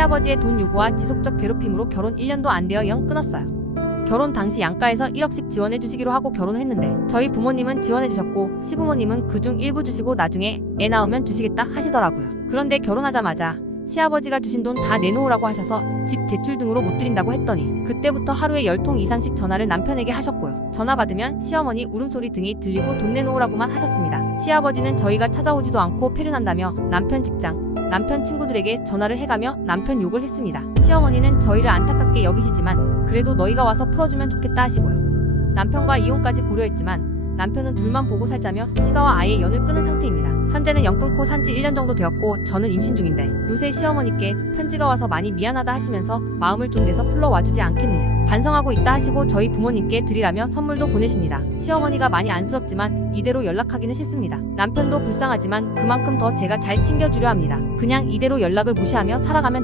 시아버지의 돈 요구와 지속적 괴롭힘으로 결혼 1년도 안 되어 영 끊었어요. 결혼 당시 양가에서 1억씩 지원해 주시기로 하고 결혼을 했는데 저희 부모님은 지원해 주셨고 시부모님은 그중 일부 주시고 나중에 애 낳으면 주시겠다 하시더라고요. 그런데 결혼하자마자 시아버지가 주신 돈 다 내놓으라고 하셔서 집 대출 등으로 못 드린다고 했더니 그때부터 하루에 10통 이상씩 전화를 남편에게 하셨고요. 전화 받으면 시어머니 울음소리 등이 들리고 돈 내놓으라고만 하셨습니다. 시아버지는 저희가 찾아오지도 않고 패륜한다며 남편 직장, 남편 친구들에게 전화를 해가며 남편 욕을 했습니다. 시어머니는 저희를 안타깝게 여기시지만 그래도 너희가 와서 풀어주면 좋겠다 하시고요. 남편과 이혼까지 고려했지만 남편은 둘만 보고 살자며 시가와 아예 연을 끊은 상태입니다. 현재는 연 끊고 산지 1년 정도 되었고 저는 임신 중인데 요새 시어머니께 편지가 와서 많이 미안하다 하시면서 마음을 좀 내서 풀러와주지 않겠느냐 반성하고 있다 하시고 저희 부모님께 드리라며 선물도 보내십니다. 시어머니가 많이 안쓰럽지만 이대로 연락하기는 싫습니다. 남편도 불쌍하지만 그만큼 더 제가 잘 챙겨주려 합니다. 그냥 이대로 연락을 무시하며 살아가면